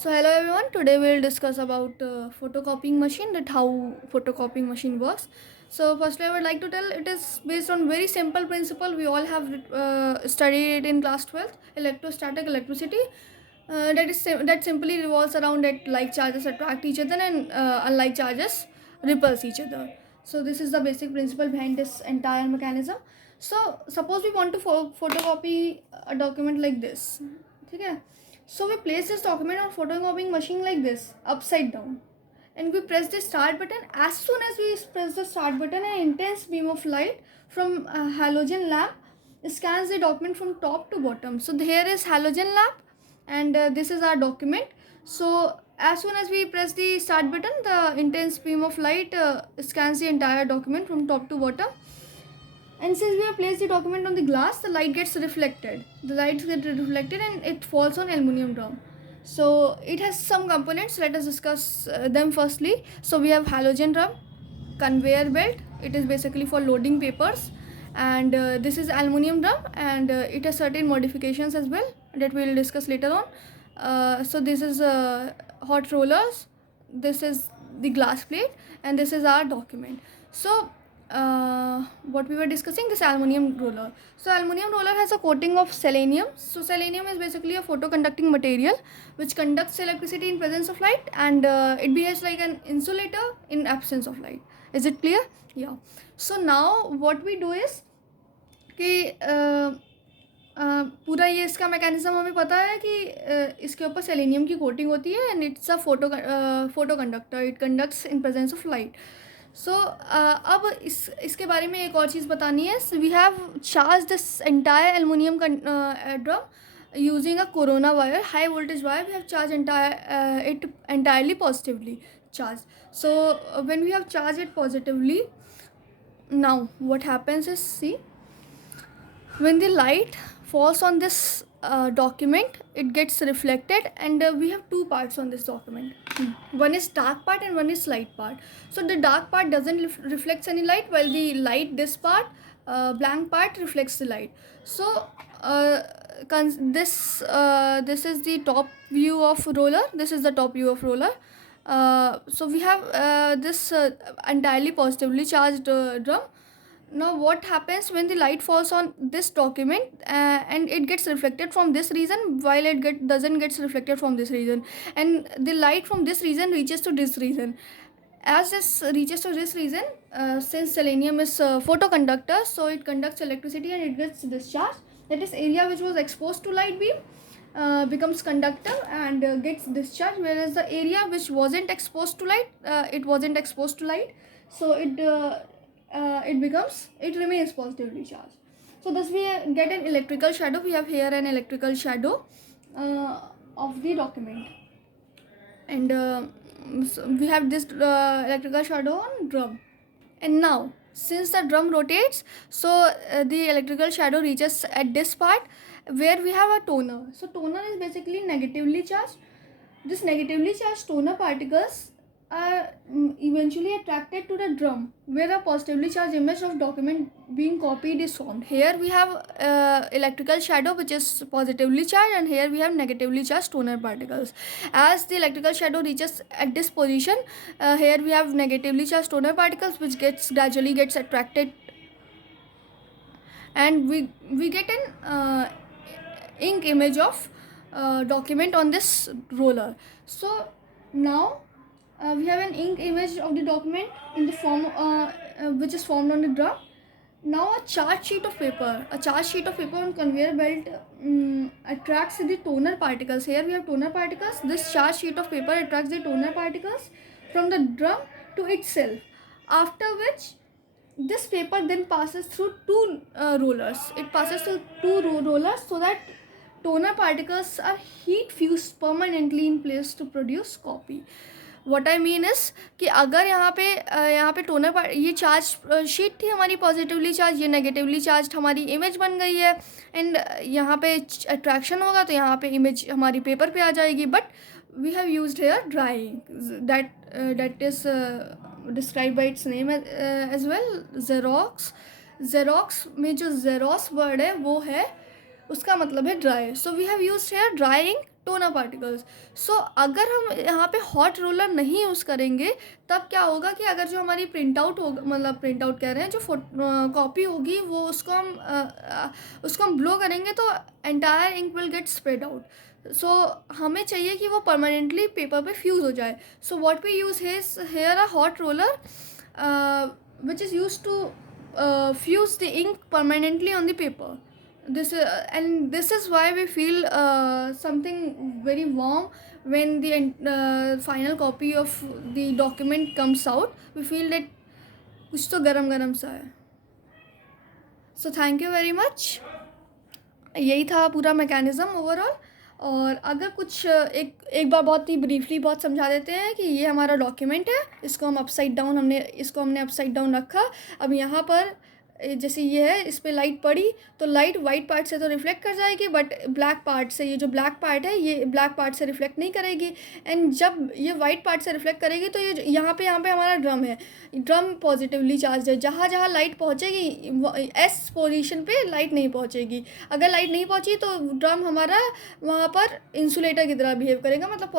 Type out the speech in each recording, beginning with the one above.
So hello everyone. Today we'll discuss about photocopying machine, that how photocopying machine works. So firstly, I would like to tell it is based on very simple principle. We all have studied it in class 12th, electrostatic electricity. That simply revolves around that like charges attract each other and unlike charges repulse each other. So this is the basic principle behind this entire mechanism. So suppose we want to photocopy a document like this. Okay. So we place this document on photocopying machine like this, upside down, and we press the start button. As soon as we press the start button, an intense beam of light from a halogen lamp scans the document from top to bottom. So here is halogen lamp, and this is our document. So as soon as we press the start button, the intense beam of light scans the entire document from top to bottom, and since we have placed the document on the glass, the light gets reflected. The lights get reflected and it falls on aluminium drum. So it has some components. Let us discuss them firstly. So we have halogen drum, conveyor belt. It is basically for loading papers, and this is aluminium drum, and it has certain modifications as well that we will discuss later on. So this is hot rollers. This is the glass plate, and this is our document. So what we were discussing, this aluminium roller. So aluminium roller has a coating of selenium. So selenium is basically a photoconducting material which conducts electricity in presence of light, and it behaves like an insulator in absence of light. Is it clear? Yeah. So now what we do is कि पूरा ये इसका मैकेनिज्म हमें पता है कि इसके ऊपर सेलेनियम की कोटिंग होती है, and it's a photo conductor. It conducts in presence of light. So अब इसके बारे में एक और चीज़ बतानी है. We have charge this entire aluminium drum using a corona wire, high voltage wire. We have charged it entirely positively charged. So when we have charged it positively, now what happens is, see, when the light falls on this document, it gets reflected, and we have two parts on this document. One is dark part and one is light part. So the dark part doesn't reflects any light, while the light, this part, blank part, reflects the light. So this is the top view of roller. This is the top view of roller. So we have this entirely positively charged drum. Now what happens when the light falls on this document, and it gets reflected from this region, while doesn't gets reflected from this region, and the light from this region reaches to this region. As this reaches to this region, since selenium is a photoconductor, so it conducts electricity and it gets discharged. That is, area which was exposed to light beam becomes conductor and gets discharged, whereas the area which wasn't exposed to light, it wasn't exposed to light, so it remains positively charged. So thus we get an electrical shadow. We have here an electrical shadow of the document, and so we have this electrical shadow on drum. And now since the drum rotates, so the electrical shadow reaches at this part where we have a toner. So toner is basically negatively charged. This negatively charged toner particles are eventually attracted to the drum, where a positively charged image of document being copied is formed. Here we have electrical shadow which is positively charged, and here we have negatively charged toner particles. As the electrical shadow reaches at this position, here we have negatively charged toner particles which gradually gets attracted, and we get an ink image of document on this roller. So now we have an ink image of the document in the form which is formed on the drum. Now a charged sheet of paper on conveyor belt attracts the toner particles. Here we have toner particles. This charged sheet of paper attracts the toner particles from the drum to itself, after which this paper then passes through two rollers. It passes through two rollers, so that toner particles are heat fused permanently in place to produce copy. What I mean is कि अगर यहाँ पे टोनर ये charge sheet थी हमारी positively charge, ये negatively charge हमारी इमेज बन गई है, एंड यहाँ पे अट्रैक्शन होगा तो यहाँ पे इमेज हमारी पेपर पे आ जाएगी. But we have used hair drying, that is describe by its name as well, xerox. Xerox में जो जेरोस वर्ड है वो है, उसका मतलब है dry. So we have used hair drying toner particles. So अगर हम यहाँ पे हॉट रोलर नहीं यूज़ करेंगे तब क्या होगा कि अगर जो हमारी प्रिंट आउट होगा, मतलब प्रिंट आउट कह रहे हैं, जो कॉपी होगी वो उसको हम ब्लो करेंगे तो entire ink will get spread out. So हमें चाहिए कि वो परमानेंटली पेपर पे फ्यूज़ हो जाए। So what we use here a hot roller which is used to fuse the ink permanently on the paper. This is why we feel something very warm when the final copy of the document comes out. We feel that कुछ तो गरम गरम सा है. So thank you very much. यही था पूरा mechanism overall. और अगर कुछ एक बार बहुत ही ब्रीफली बहुत समझा देते हैं कि ये हमारा डॉक्यूमेंट है, इसको हमने अपसाइड डाउन रखा। अब यहाँ पर जैसे ये है, इस पर लाइट पड़ी तो लाइट वाइट पार्ट से तो रिफ्लेक्ट कर जाएगी, बट ब्लैक पार्ट से, ये जो ब्लैक पार्ट है ये ब्लैक पार्ट से रिफ्लेक्ट नहीं करेगी। एंड जब ये वाइट पार्ट से रिफ्लेक्ट करेगी तो ये यहाँ पे हमारा ड्रम है, ड्रम पॉजिटिवली चार्ज है। जहाँ जहाँ लाइट पहुँचेगी एस पोजीशन पे लाइट नहीं पहुँचेगी। अगर लाइट नहीं पहुँची तो ड्रम हमारा वहाँ पर इंसुलेटर की तरह बिहेव करेगा, मतलब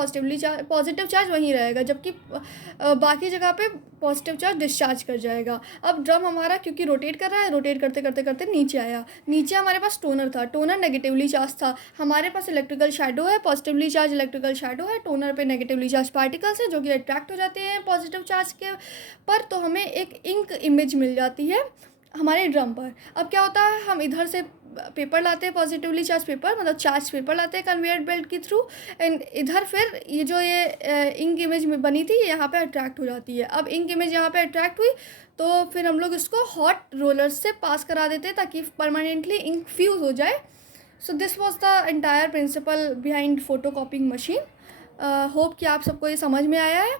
पॉजिटिव चार्ज वहीं रहेगा, जबकि बाकी जगह पे पॉजिटिव चार्ज डिस्चार्ज कर जाएगा। अब ड्रम हमारा क्योंकि रोटेट कर रहा है, रोटेट करते करते करते नीचे आया। नीचे हमारे पास टोनर था, टोनर नेगेटिवली चार्ज था। हमारे पास इलेक्ट्रिकल शैडो है, पॉजिटिवली चार्ज इलेक्ट्रिकल शैडो है। टोनर पे नेगेटिवली चार्ज पार्टिकल्स हैं जो कि अट्रैक्ट हो जाते हैं पॉजिटिव चार्ज के पर, तो हमें एक इंक इमेज मिल जाती है हमारे ड्रम पर। अब क्या होता है, हम इधर से पेपर लाते हैं, पॉजिटिवली चार्ज पेपर, मतलब चार्ज पेपर लाते हैं कन्वेयर बेल्ट के थ्रू, एंड इधर फिर ये इंक इमेज में बनी थी यहाँ पे अट्रैक्ट हो जाती है। अब इंक इमेज यहाँ पे अट्रैक्ट हुई तो फिर हम लोग इसको हॉट रोलर्स से पास करा देते हैं ताकि परमानेंटली इंक फ्यूज़ हो जाए। So this was the entire principle behind photo कॉपिंग मशीन। होप कि आप सबको ये समझ में आया है।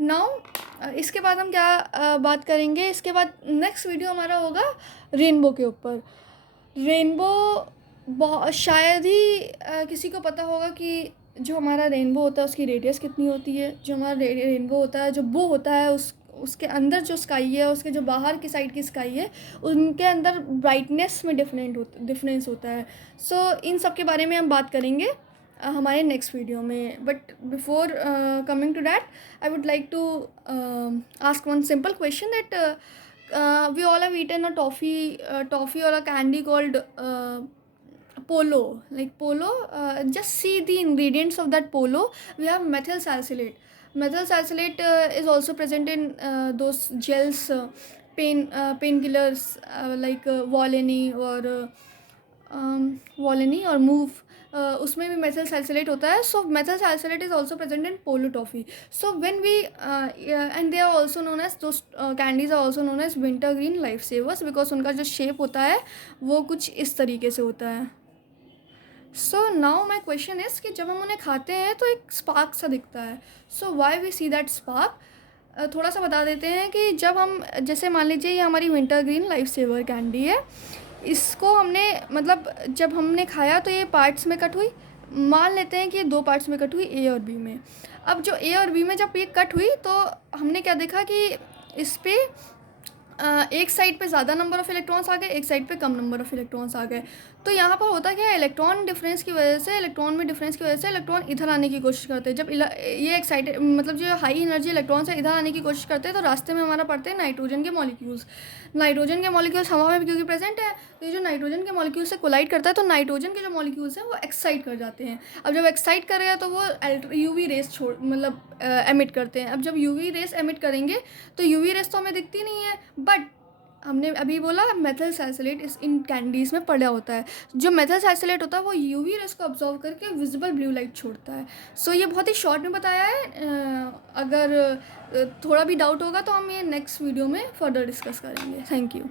नाउ इसके बाद हम क्या बात करेंगे, इसके बाद नेक्स्ट वीडियो हमारा होगा रेनबो के ऊपर। रेनबो शायद ही किसी को पता होगा कि जो हमारा रेनबो होता है उसकी रेडियस कितनी होती है। जो हमारा रेनबो होता है, जो बो होता है, उसके अंदर जो स्काई है, उसके जो बाहर की साइड की स्काई है, उनके अंदर ब्राइटनेस में डिफरेंस होता है। सो इन सब के बारे में हम बात करेंगे हमारे नेक्स्ट वीडियो में। But before coming to that I would like to ask one simple question that we all have eaten a toffee or a candy called polo, like polo. Just see the ingredients of that polo. We have methyl salicylate. Methyl salicylate is also present in those gels, painkillers like Volini or Move. उसमें भी methyl salicylate होता है। So methyl salicylate is also present in Polo toffee. So when we and they are also known as those candies are also known as wintergreen Life Savers, because उनका जो शेप होता है वो कुछ इस तरीके से होता है। So now my question is कि जब हम उन्हें खाते हैं तो एक स्पार्क सा दिखता है। So why we see that spark, थोड़ा सा बता देते हैं कि जब हम, जैसे मान लीजिए ये हमारी wintergreen Life Saver candy है, इसको हमने, मतलब जब हमने खाया तो ये पार्ट्स में कट हुई। मान लेते हैं कि 2 पार्ट्स में कट हुई, ए और बी में। अब जो ए और बी में जब ये कट हुई तो हमने क्या देखा कि इस पर एक साइड पे ज़्यादा नंबर ऑफ़ इलेक्ट्रॉन्स आ गए, एक साइड पे कम नंबर ऑफ़ इलेक्ट्रॉन्स आ गए। तो यहाँ पर होता क्या है, इलेक्ट्रॉन में डिफरेंस की वजह से इलेक्ट्रॉन इधर आने की कोशिश करते हैं। जब ये एक्साइटेड, मतलब जो हाई एनर्जी इलेक्ट्रॉन्स है इधर आने की कोशिश करते हैं तो रास्ते में हमारा पड़ते हैं नाइट्रोजन के मॉलिक्यूल्स। नाइट्रोजन के मॉलिक्यूल्स हवा में क्योंकि प्रेजेंट है, तो ये जो नाइट्रोजन के मॉलिक्यूल से कोलाइड करता है तो नाइट्रोजन के जो मॉलिक्यूल्स हैं वो एक्साइट कर जाते हैं। अब जब एक्साइट कर रहे हैं तो वो यूवी रेस एमिट करते हैं। अब जब यूवी रेस एमिट करेंगे तो यूवी रेस तो हमें दिखती नहीं है, बट हमने अभी बोला मेथल सैलिसिलेट इन कैंडीज़ में पड़ा होता है। जो मेथल सैलिसिलेट होता है वो यूवी रेस को ऑब्जॉर्व करके विजिबल ब्लू लाइट छोड़ता है। सो ये बहुत ही शॉर्ट में बताया है। अगर थोड़ा भी डाउट होगा तो हम ये नेक्स्ट वीडियो में फर्दर डिस्कस करेंगे। Thank you.